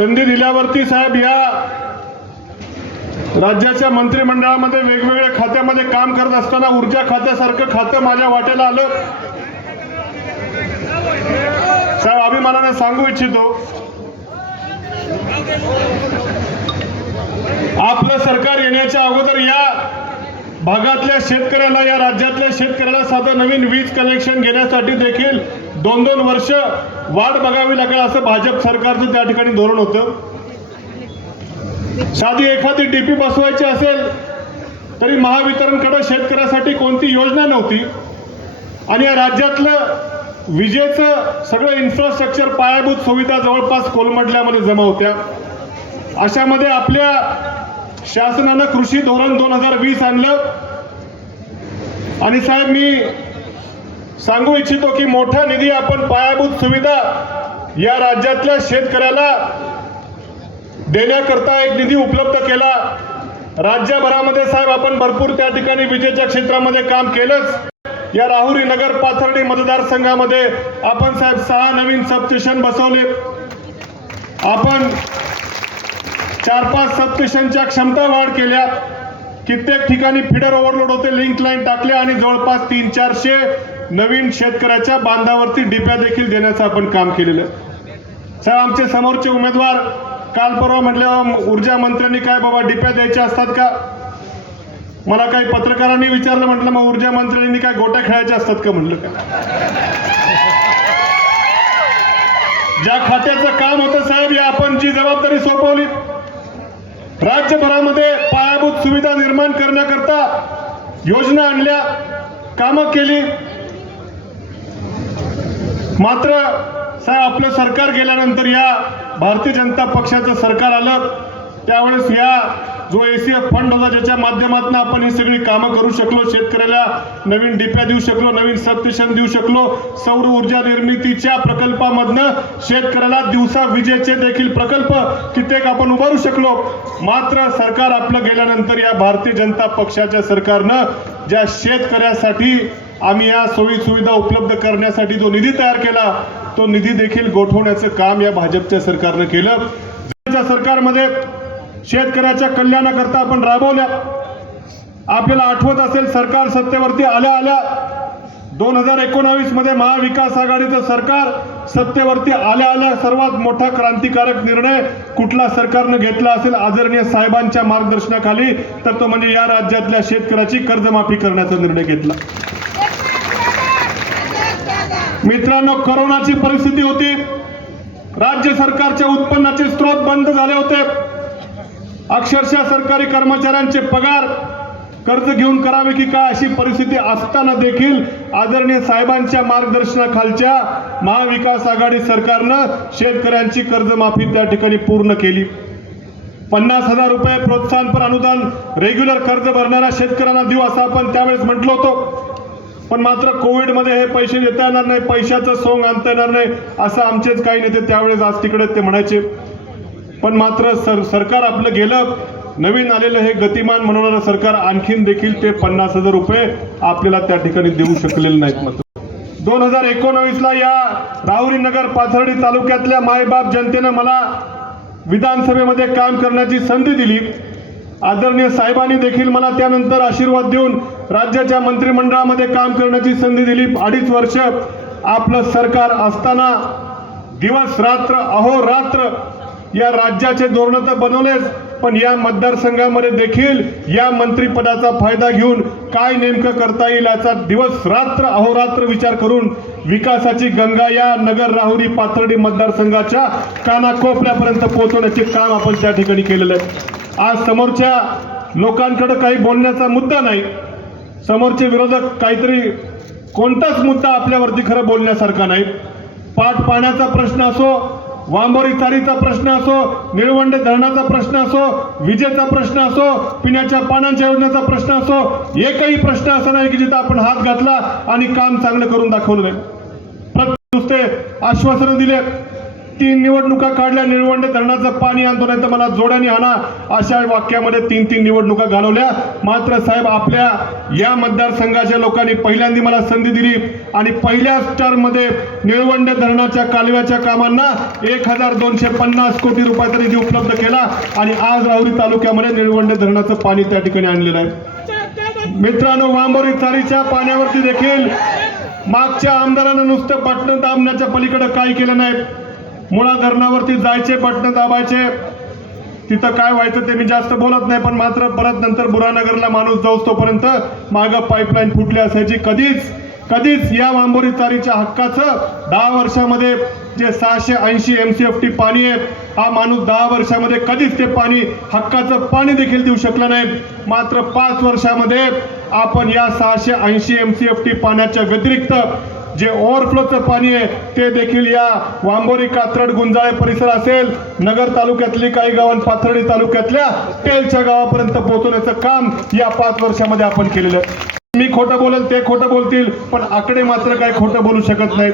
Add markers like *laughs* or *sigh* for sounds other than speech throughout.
संधी दिल्यावरती साहेब या राज्याच्या मंत्रिमंडळामध्ये वेगवेगळ्या खात्यामध्ये काम करत असताना ऊर्जा खात्यासारखं खातं माझ्या वाट्याला आलं. साहेब अभिमानाने सांगू इच्छितो आपलं सरकार येण्याच्या अगोदर या भागातल्या शेतकऱ्याला या राज्यातल्या शेतकऱ्याला साधं नवीन वीज कनेक्शन घेण्यासाठी देखील दोन दोन वर्ष वाट बघावी लागेल असं भाजप सरकारचं त्या ठिकाणी धोरण होतं. साधी एखादी डीपी बसवायची असेल तरी महावितरणकडे शेतकऱ्यासाठी कोणती योजना नव्हती. आणि या राज्यातलं विजेचं सगळं इन्फ्रास्ट्रक्चर पायाभूत सुविधा जवळपास कोलमडल्यामध्ये जमा होत्या. अशामध्ये आपल्या शासनानं कृषी धोरण दोन हजार वीस आणलं. आणि साहेब मी सांगू इच्छितो की मोठा निधी आपण पायाभूत सुविधा या राज्यातल्या शेतकऱ्याला देण्याकरता एक निधी उपलब्ध केला. राज्यभरामध्ये साहेब आपण भरपूर त्या ठिकाणी विजेच्या क्षेत्रामध्ये काम केलंच. या राहुरी नगर पाथर्डी मतदारसंघामध्ये आपण साहेब सहा नवीन सबस्टेशन बसवले. आपण चार पाच सबस्टेशनच्या क्षमता वाढ केल्या. कित्येक ठिकाणी फिडर ओव्हरलोड होते लिंक लाईन टाकल्या आणि जवळपास तीन चारशे नवीन शेतकऱ्याच्या बांधावरती डिप्या देखील देण्याचं आपण काम केलेलं. साहेब आमचे समोरचे उमेदवार काल परवा म्हटल्यावर ऊर्जा मंत्र्यांनी काय बाबा डिप्या द्यायच्या असतात का? मला काही पत्रकारांनी विचारलं म्हटलं मग ऊर्जा मंत्र्यांनी काय गोट्या खेळायच्या असतात का म्हटलं? का ज्या खात्याचं काम होतं साहेब या आपण जी जबाबदारी सोपवली राज्यभरामध्ये पायाभूत सुविधा निर्माण करण्याकरता योजना आणल्या कामं केली. मात्र साहेब आपलं सरकार गेल्यानंतर या भारतीय जनता पक्षाचं सरकार आलं. त्यावेळेस या जो एसीएफ फंड होता ज्याच्या माध्यमातून आपण ही सगळी कामं करू शकलो शेतकऱ्याला नवीन डिप्या देऊ शकलो नवीन सबस्टेशन देऊ शकलो सौर ऊर्जा निर्मितीच्या प्रकल्पामधनं शेतकऱ्याला दिवसा विजेचे देखील प्रकल्प कित्येक आपण उभारू शकलो. मात्र सरकार आपलं गेल्यानंतर या भारतीय जनता पक्षाच्या सरकारनं ज्या शेतकऱ्यासाठी आम्ही या सोयी सुविधा उपलब्ध करण्यासाठी जो निधी तयार केला तो निधी देखील गोठवण्याचं काम या भाजपच्या सरकारनं केलं. सरकारमध्ये शेतकऱ्याच्या कल्याणाकरता आपण राबवल्या. आपल्याला आठवत असेल सरकार सत्तेवरती आल्या आल्या. दोन हजार एकोणावीसमध्ये महाविकास आघाडीचं सरकार सत्तेवरती आल्या आल्या. सर्वात मोठा क्रांतिकारक निर्णय कुठला सरकारनं घेतला असेल आदरणीय साहेबांच्या मार्गदर्शनाखाली तर तो म्हणजे या राज्यातल्या शेतकऱ्याची कर्जमाफी करण्याचा निर्णय घेतला. मित्रांनो करोनाची परिस्थिती होती. राज्य सरकारच्या उत्पन्नाचे स्रोत बंद झाले होते. अक्षरशः सरकारी कर्मचाऱ्यांचे पगार कर्ज घेऊन करावे की काय अशी परिस्थिती असताना देखील आदरणीय साहेबांच्या मार्गदर्शनाखालच्या महाविकास आघाडी सरकारनं शेतकऱ्यांची कर्जमाफी त्या ठिकाणी पूर्ण केली. पन्नास हजार रुपये प्रोत्साहनपर अनुदान रेग्युलर कर्ज भरणाऱ्या शेतकऱ्यांना देऊ असं आपण त्यावेळेस म्हटलं होतं. पण मात्र कोविडमध्ये हे पैसे देता येणार नाही पैशाचं सोंग आणता येणार नाही असं आमचेच काही नेते त्यावेळेस आज तिकडे ते म्हणायचे. पण मात्र सर सरकार आपलं गेलं नवीन आलेलं हे गतिमान म्हणणारं सरकार आणखीन देखील ते पन्नास हजार रुपये आपल्याला त्या ठिकाणी देऊ शकलेले नाहीत मात्र. दोन हजार एकोणावीसला या राहुरी नगर पाथर्डी तालुक्यातल्या मायबाप जनतेनं मला विधानसभेमध्ये काम करण्याची संधी दिली. आदरणीय साहेबांनी देखील मला त्यानंतर आशीर्वाद देऊन राज्याच्या मंत्रिमंडळामध्ये काम करण्याची संधी दिली. अडीच वर्ष आपलं सरकार असताना दिवस रात्र अहोरात्र या राज्याचे धोरण तर बनवलेच पण या मतदारसंघामध्ये देखील या मंत्रिपदाचा फायदा घेऊन काय नेमकं करता येईल याचा दिवस रात्र अहोरात्र विचार करून विकासाची गंगा या नगर राहुरी पाथर्डी मतदारसंघाच्या कानाकोपऱ्यापर्यंत पोहोचवण्याचे काम आपण त्या ठिकाणी केलेलं आहे. आज समोरच्या लोकांकडे काही बोलण्याचा मुद्दा नाही. समोरचे विरोधक काहीतरी कोणताच मुद्दा आपल्यावरती खरं बोलण्यासारखा नाही. पाठ पाण्याचा प्रश्न असो वांबोरी चारीचा प्रश्न असो निळवंडे धरणाचा प्रश्न असो विजेचा प्रश्न असो पिण्याच्या पाण्याच्या योजनेचा प्रश्न असो एकही प्रश्न असा नाही की जिथं आपण हात घातला आणि काम चांगलं करून दाखवलं नाही. प्रत्येक नुसते आश्वासनं दिले तीन निवडणुका काढल्या. निळवंडे धरणाचं पाणी आणतो नाही तर मला जोड्याने आणा अशा वाक्यामध्ये तीन तीन निवडणुका घालवल्या. मात्र साहेब आपल्या या मतदारसंघाच्या लोकांनी पहिल्यांदा मला संधी दिली आणि पहिल्याच टर्ममध्ये निळवंडे धरणाच्या कालव्याच्या कामांना एक हजार दोनशे पन्नास कोटी रुपयाचा निधी उपलब्ध केला आणि आज राहुरी तालुक्यामध्ये निळवंडे धरणाचं पाणी त्या ठिकाणी आणलेलं आहे. मित्रांनो वांबोरी चारीच्या पाण्यावरती देखील मागच्या आमदारानं नुसतं बटणं दाबण्याच्या पलीकडे काही केलं नाही. मुळा धरणावरती जायचे बटणं दाबायचे. तिथं काय व्हायचं ते मी जास्त बोलत नाही पण मात्र परत नंतर बुरानगरला माणूस जाऊस तोपर्यंत मागं पाईपलाईन फुटली असायची. कधीच कधीच या वांबोरी तारीच्या हक्काचं दहा वर्षामध्ये जे सहाशे ऐंशी एम सी एफ टी पाणी आहे हा माणूस दहा वर्षामध्ये कधीच ते पाणी हक्काचं पाणी देखील देऊ शकलं नाही. मात्र पाच वर्षामध्ये आपण या सहाशे ऐंशी एम सी एफ टी पाण्याच्या व्यतिरिक्त जे ओव्हरफ्लोचं पाणी आहे ते देखील या वांबोरी कात्रड गुंजाळे परिसर असेल नगर तालुक्यातली काही गावां पाथर्डी तालुक्यातल्या टेलच्या गावापर्यंत पोहोचवण्याचं काम या पाच वर्षामध्ये आपण केलेलं मी खोटं बोलेल ते खोटं बोलतील पण आकडे मात्र काही खोटं बोलू शकत नाहीत.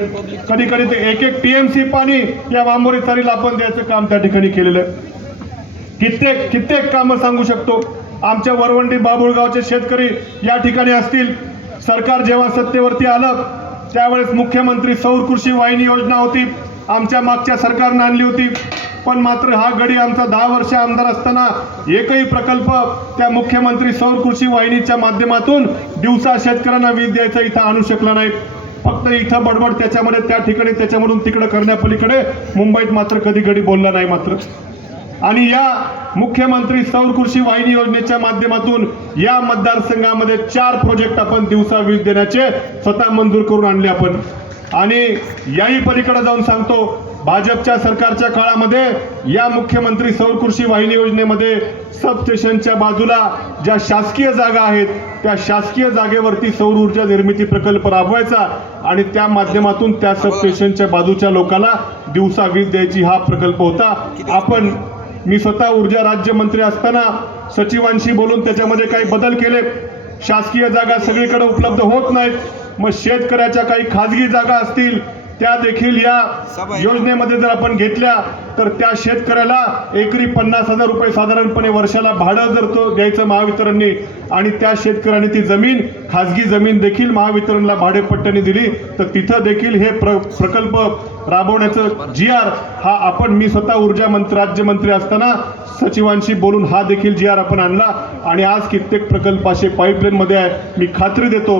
कधी कधी ते एक एक टीएमसी पाणी या वांबोरी तारीला आपण द्यायचं काम त्या ठिकाणी केलेलं आहे. कित्येक कित्येक कामं सांगू शकतो. आमच्या वरवंडी बाबुळगावचे शेतकरी या ठिकाणी असतील. सरकार जेव्हा सत्तेवरती आलं त्यावेळेस मुख्यमंत्री सौर कृषी वाहिनी योजना होती. आमच्या मागच्या सरकारनं आणली होती. पण मात्र हा गडी आमचा दहा वर्ष आमदार असताना एकही प्रकल्प त्या मुख्यमंत्री सौर कृषी वाहिनीच्या माध्यमातून दिवसा शेतकऱ्यांना वीज द्यायचा इथं आणू शकला नाही. फक्त इथं बडबड त्याच्यामध्ये त्या ठिकाणी त्याच्यामधून तिकडे करण्यापलीकडे मुंबईत मात्र कधी गडी बोलला नाही मात्र. आणि या मुख्यमंत्री सौर कृषी वाहिनी योजनेच्या माध्यमातून या मतदारसंघामध्ये चार प्रोजेक्ट आपण दिवसा वीज देण्याचे स्वतः मंजूर करून आणले आपण. आणि याही पलीकडे जाऊन सांगतो भाजपच्या सरकारच्या काळामध्ये या मुख्यमंत्री सौर कृषी वाहिनी योजनेमध्ये सबस्टेशनच्या बाजूला ज्या शासकीय जागा आहेत त्या शासकीय जागेवरती सौर ऊर्जा निर्मिती प्रकल्प राबवायचा आणि त्या माध्यमातून त्या सबस्टेशनच्या बाजूच्या लोकांना दिवसा वीज द्यायची हा प्रकल्प होता. आपण मी स्वतः ऊर्जा राज्यमंत्री असताना सचिवांशी बोलून त्याच्यामध्ये काही बदल केले शासकीय जागा सगळीकडे उपलब्ध होत नाहीत. मग शेतकऱ्याच्या काही खाजगी जागा असतील त्या देखील या योजनेमध्ये जर आपण घेतल्या तर त्या शेतकऱ्याला एकरी पन्नास हजार रुपये साधारणपणे वर्षाला भाडं जर तो द्यायचं महावितरणने आणि त्या शेतकऱ्याने ती जमीन खाजगी जमीन देखील महावितरणला भाडेपट्ट्याने दिली तर तिथं देखील हे प्र प्रकल्प राबवण्याचं जी आर हा आपण मी स्वतः ऊर्जा मंत्री राज्यमंत्री असताना सचिवांशी बोलून हा देखील जी आर आपण आणला. आणि आज कित्येक प्रकल्प असे पाईपलाईनमध्ये आहे. मी खात्री देतो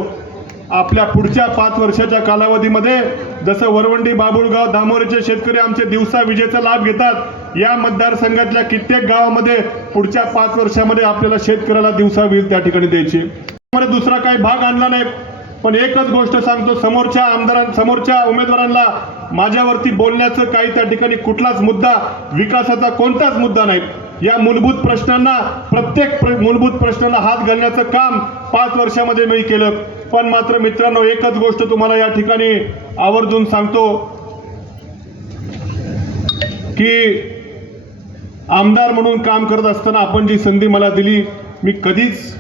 आपल्या पुढच्या पाच वर्षाच्या कालावधीमध्ये जसं वरवंडी बाबुळगाव दामोरीचे शेतकरी आमचे दिवसा विजेचा लाभ घेतात या मतदारसंघातल्या कित्येक गावामध्ये पुढच्या पाच वर्षामध्ये आपल्याला शेतकऱ्याला दिवसा वीज त्या ठिकाणी द्यायची. त्यामध्ये दुसरा काही भाग आणला नाही पण एकच गोष्ट सांगतो समोरच्या आमदारां समोरच्या उमेदवारांना माझ्यावरती बोलण्याचं काही त्या ठिकाणी कुठलाच मुद्दा विकासाचा कोणताच मुद्दा नाही. या मूलभूत प्रश्नांना प्रत्येक प्र- मूलभूत प्रश्नाला हात घालण्याचं काम पाच वर्षामध्ये मी केलं. पण मात्र मित्रांनो एकच गोष्ट तुम्हाला या ठिकाणी आवर्जून सांगतो की आमदार म्हणून काम करत असताना आपण जी संधी मला दिली मी कधीच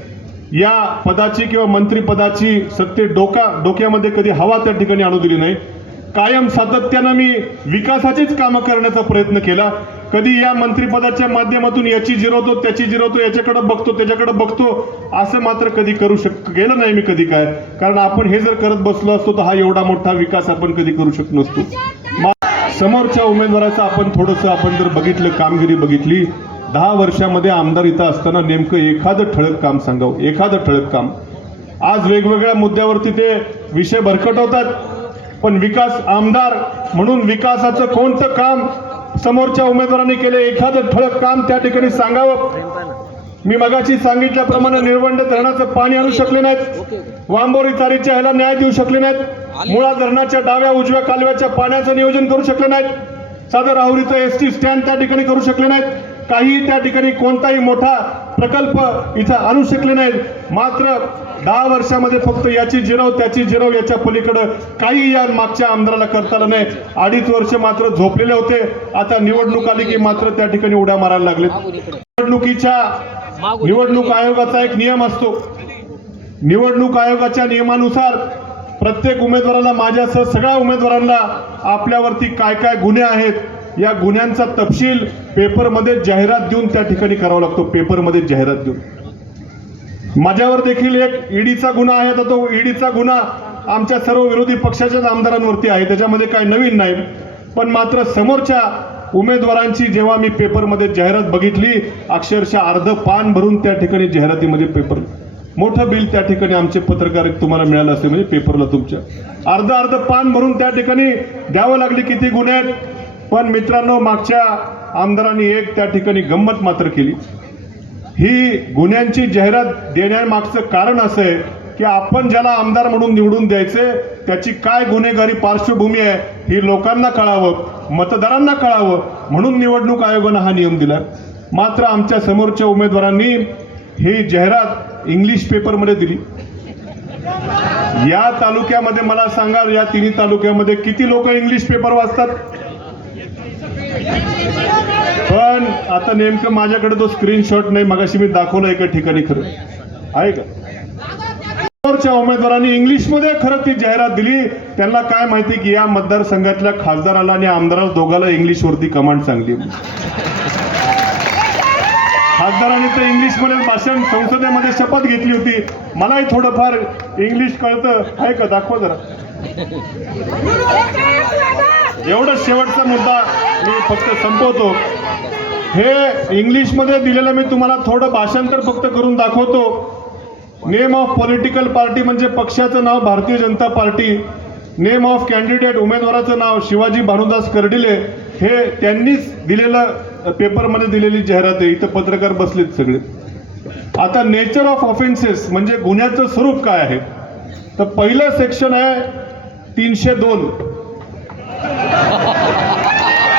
या पदाची किंवा मंत्रीपदाची सत्ते डोका डोक्यामध्ये कधी हवा त्या ठिकाणी आणू दिली नाही. कायम सातत्यानं मी विकासाचीच कामं करण्याचा प्रयत्न केला. कधी या मंत्रिपदाच्या माध्यमातून याची जिरवतो त्याची जिरवतो याच्याकडे बघतो त्याच्याकडे बघतो असं मात्र कधी करू शक गेलं नाही मी कधी काय. कारण आपण हे जर करत बसलो असतो तर हा एवढा मोठा विकास आपण कधी करू शकलो नसतो. समोरच्या उमेदवाराचं आपण थोडंसं आपण जर बघितलं कामगिरी बघितली दहा वर्षामध्ये आमदार इथं असताना नेमकं एखादं ठळक काम सांगावं एखादं ठळक काम. आज वेगवेगळ्या मुद्द्यावरती ते विषय भरकटवतात पण विकास आमदार म्हणून विकासाचं कोणतं काम समोरच्या उमेदवारांनी केले एखादं ठळक काम त्या ठिकाणी सांगावं. मी मगाशी सांगितल्याप्रमाणे निर्वंड धरणाचं पाणी आणू शकले नाहीत. वांबोरी तारीच्या ह्याला न्याय देऊ शकले नाहीत. मुळा धरणाच्या डाव्या उजव्या कालव्याच्या पाण्याचं नियोजन करू शकले नाहीत. साधं राहुरीचं एस टी स्टँड त्या ठिकाणी करू शकले नाहीत. काही त्या ठिकाणी कोणताही मोठा प्रकल्प इथं आणू शकले नाहीत. मात्र दहा वर्षामध्ये फक्त याची जिरव त्याची जिरव याच्या पलीकडं काही या मागच्या आमदाराला करता आलं नाही. अडीच वर्ष मात्र झोपलेले होते. आता निवडणूक आली की मात्र त्या ठिकाणी उड्या मारायला लागले निवडणुकीच्या निवडणूक आयोगाचा एक नियम असतो. निवडणूक आयोगाच्या नियमानुसार प्रत्येक उमेदवाराला माझ्यासह सगळ्या उमेदवारांना आपल्यावरती काय काय गुन्हे आहेत या गुन्ह्यांचा तपशील पेपरमध्ये जाहिरात देऊन त्या ठिकाणी करावा लागतो पेपरमध्ये जाहिरात देऊन. माझ्यावर देखील एक ईडीचा गुन्हा आहे तर तो ईडीचा गुन्हा आमच्या सर्व विरोधी पक्षाच्याच आमदारांवरती आहे त्याच्यामध्ये काही नवीन नाही. पण मात्र समोरच्या उमेदवारांची जेव्हा मी पेपरमध्ये जाहिरात बघितली अक्षरशः अर्ध पान भरून त्या ठिकाणी जाहिरातीमध्ये पेपर मोठं बिल त्या ठिकाणी आमचे पत्रकार तुम्हाला मिळालं असेल म्हणजे पेपरला तुमच्या. अर्ध अर्ध पान भरून त्या ठिकाणी द्यावं लागले किती गुन्हे आहेत? पण मित्रांनो मागच्या आमदारांनी एक त्या ठिकाणी गंमत मात्र केली. ही गुन्ह्यांची जाहिरात देण्यामागचं कारण असं आहे की आपण ज्याला आमदार म्हणून निवडून द्यायचे त्याची काय गुन्हेगारी पार्श्वभूमी आहे ही लोकांना कळावं मतदारांना कळावं म्हणून निवडणूक आयोगानं हा नियम दिला. मात्र आमच्या समोरच्या उमेदवारांनी ही जाहिरात इंग्लिश पेपरमध्ये दिली. या तालुक्यामध्ये मला सांगा या तिन्ही तालुक्यामध्ये किती लोक इंग्लिश पेपर वाचतात? पण आता नेमकं माझ्याकडे तो स्क्रीनशॉट नाही मगाशी मी दाखवलं एका ठिकाणी खरं. आहे का? उमेदवारांनी इंग्लिशमध्ये खरं ती जाहिरात दिली. त्यांना काय माहिती की या मतदारसंघातल्या खासदाराला आणि आमदाराला दोघाला इंग्लिशवरती कमांड सांगली खासदारांनी तर इंग्लिशमध्ये भाषण संसदेमध्ये शपथ घेतली होती. मलाही थोडंफार इंग्लिश कळतं. आहे का? दाखवा जरा. *laughs* एवढा शेवटचा मुद्दा मी फक्त संपवतो. हे इंग्लिशमध्ये दिलेलं मी तुम्हाला थोडं भाषांतर फक्त करून दाखवतो. नेम ऑफ पॉलिटिकल पार्टी म्हणजे पक्षाचं नाव Bharatiya Janata Party. Name of candidate उमेदवाराचं नाव शिवाजी भानुदास कर्डिले. हे त्यांनीच दिलेलं पेपरमध्ये दिलेली जाहिरात आहे. इथं पत्रकार बसलेत सगळे. आता नेचर ऑफ ऑफेन्सेस म्हणजे गुन्ह्याचं स्वरूप काय आहे? तर पहिलं सेक्शन आहे तीनशे दोन.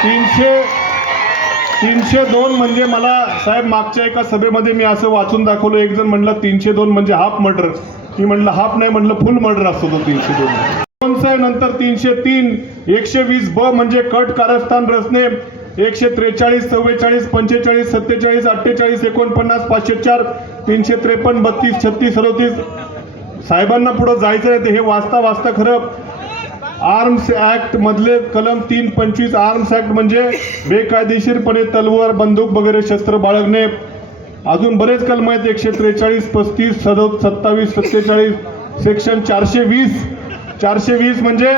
तीनशे तीनशे दोन म्हणजे मला साहेब मागच्या एका सभेमध्ये मी असं वाचून दाखवलं. एक जण म्हणलं तीनशे दोन म्हणजे हाफ मर्डर. मी म्हणलं हाफ नाही म्हणलं फुल मर्डर असतो तो तीनशे दोन. दोनशे नंतर तीनशे तीन एकशे वीस ब म्हणजे कट कारस्थान रचने एकशे त्रेचाळीस चव्वेचाळीस पंचेचाळीस सत्तेचाळीस अठ्ठेचाळीस एकोणपन्नास पाचशे चार तीनशे त्रेपन्न बत्तीस छत्तीस सदोतीस. साहेबांना पुढे जायचं आहे ते हे वाचता वाचता खरं. आर्म्स ऍक्ट मधले कलम तीन पंचवीस आर्म्स ऍक्ट म्हणजे बेकायदेशीरपणे तलवार बंदूक वगैरे शस्त्र बाळगणे. अजून बरेच कलम आहेत एकशे त्रेचाळीस पस्तीस सदो सत्तावीस सत्तेचाळीस सेक्शन चारशे वीस चारशे वीस म्हणजे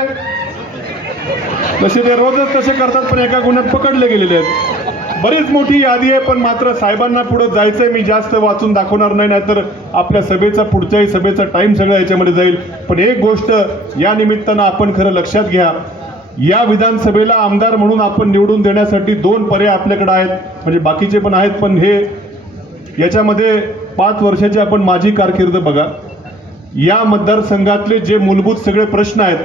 तसे ते रोजच तसे करतात पण एका गुन्ह्यात पकडले गेलेले आहेत. बरीच मोठी यादी आहे पण मात्र साहेबांना पुढे जायचंय मी जास्त वाचून दाखवणार नाही नाहीतर आपल्या सभेचा पुढच्याही सभेचा टाईम सगळं याच्यामध्ये जाईल. पण एक गोष्ट या निमित्तानं आपण खरं लक्षात घ्या या विधानसभेला आमदार म्हणून आपण निवडून देण्यासाठी दोन पर्याय आपल्याकडे आहेत. म्हणजे बाकीचे पण आहेत पण हे याच्यामध्ये पाच वर्षाची आपण माझी कारकीर्द बघा. या मतदारसंघातले जे मूलभूत सगळे प्रश्न आहेत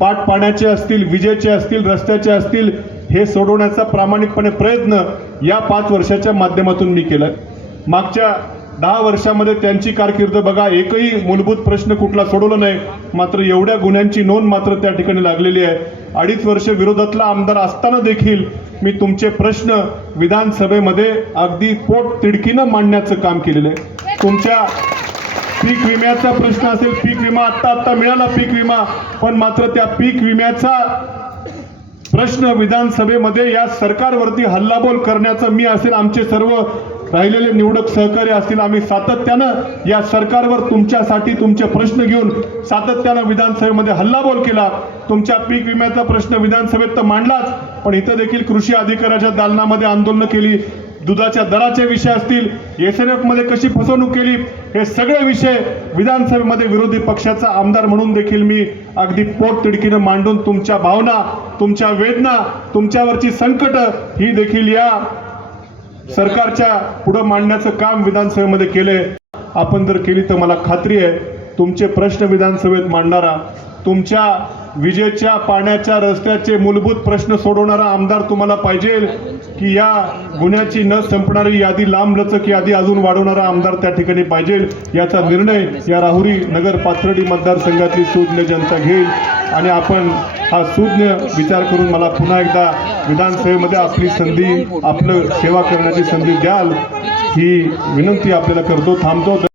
पाट पाण्याचे असतील विजेचे असतील रस्त्याचे असतील हे सोडवण्याचा प्रामाणिकपणे प्रयत्न या पाच वर्षाच्या माध्यमातून मी केला मागच्या दहा वर्षामध्ये त्यांची कारकीर्द बघा एकही मूलभूत प्रश्न कुठला सोडवला नाही. मात्र एवढ्या गुन्ह्यांची नोंद मात्र त्या ठिकाणी लागलेली आहे. अडीच वर्ष विरोधातला आमदार असताना देखील मी तुमचे प्रश्न विधानसभेमध्ये अगदी पोट तिडकीनं मांडण्याचं काम केलेलं आहे. तुमच्या पीक विम्याचा प्रश्न असेल पीक विमा आत्ता आत्ता मिळाला पीक विमा पण मात्र त्या पीक विम्याचा प्रश्न विधानसभेमध्ये या सरकारवरती हल्लाबोल करण्याचं मी असेल आमचे सर्व राहिलेले निवडक सहकारी असतील आम्ही सातत्यानं या सरकारवर तुमच्यासाठी तुमचे प्रश्न घेऊन सातत्यानं विधानसभेमध्ये हल्लाबोल केला. तुमच्या पीक विम्याचा प्रश्न विधानसभेत तर मांडलाच पण इथं देखील कृषी अधिकाऱ्याच्या दालनामध्ये आंदोलनं केली. दुधाच्या दराचे विषय असतील एस एन एफमध्ये कशी फसवणूक केली हे सगळे विषय विधानसभेमध्ये विरोधी पक्षाचा आमदार म्हणून देखील मी अगदी पोट तिडकीनं मांडून तुमच्या भावना तुमच्या वेदना तुमच्यावरची संकट ही देखील या सरकारच्या पुढं मांडण्याचं काम विधानसभेमध्ये केलंय. आपण जर केली तर मला खात्री आहे तुमचे प्रश्न विधानसभेत मांडणारा तुमच्या विजेच्या पाण्याच्या रस्त्याचे मूलभूत प्रश्न सोडवणारा आमदार तुम्हाला पाहिजे की या गुन्ह्याची न संपणारी यादी लांब लचक यादी अजून वाढवणारा आमदार त्या ठिकाणी पाहिजे याचा निर्णय या राहुरी नगर पाथर्डी मतदारसंघातली सुज्ञ जनता घेईल. आणि आपण हा सुज्ञ विचार करून मला पुन्हा एकदा विधानसभेमध्ये आपली संधी आपलं सेवा करण्याची संधी द्याल ही विनंती आपल्याला करतो थांबतो.